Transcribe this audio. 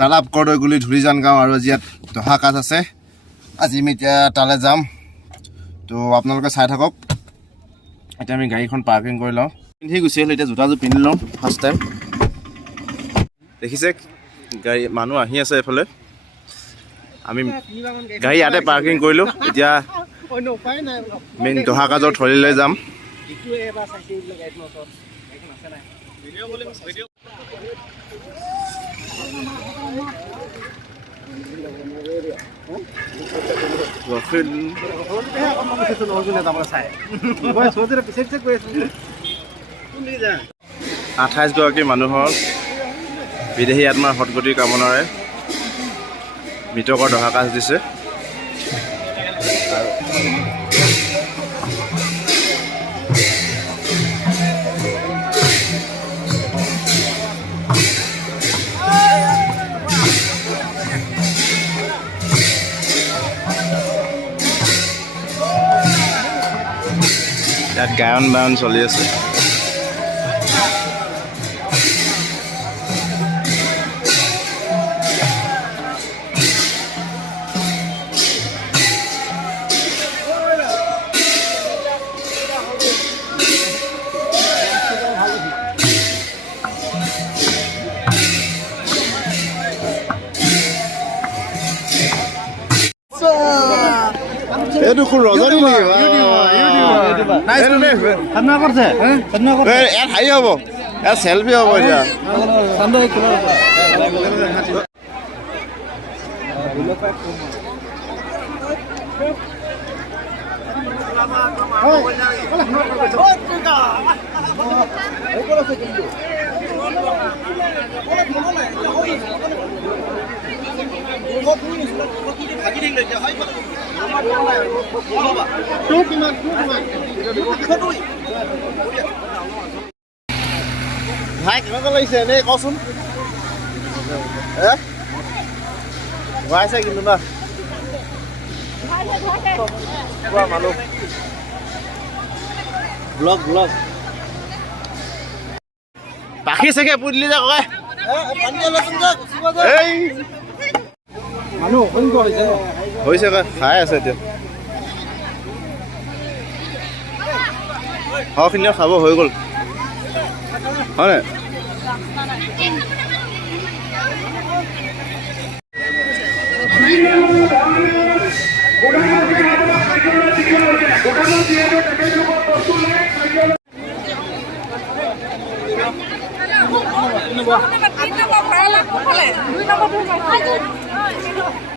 তালাপ কৰদৈগুলি ধুলিজান গাঁও আৰু আজি ইয়াত দহা কাজ আছে। আজি আমি এতিয়া তালৈ যাম, তো আপোনালোকে চাই থাকক। এতিয়া আমি গাড়ীখন পাৰ্কিং কৰি লওঁ, পিন্ধি গুচি আহিলোঁ। এতিয়া জোতাযোৰ পিন্ধি লওঁ ফাৰ্ষ্ট টাইম। দেখিছে গাড়ী মানুহ আহি আছে এইফালে। আমি গাড়ী ইয়াতে পাৰ্কিং কৰিলোঁ। এতিয়া মেইন দহা কাজৰ থলীলৈ যাম। আঠাইছ গৰাকী মানুহৰ বিদেহী আত্মাৰ সদগতিৰ কামনাৰে মৃতকৰ দহা কাজ দিছে। ইয়াত গায়ন বায়ন চলি আছে। এইটো কোন ৰজনী নেকি? ইয়াত হাই হ'ব, ইয়াত চেলফি হ'ব। এতিয়া ভাই কেনেকুৱা লাগিছে এনেই কচোন? ঘূৰাইছে কিন্তু না মানুহ ব্লগ পাখি চাগে পুদিলি যে কয় হৈছে খাই আছে এতিয়া। সৰহখিনিও খাব হৈ গ'ল হয় নাই?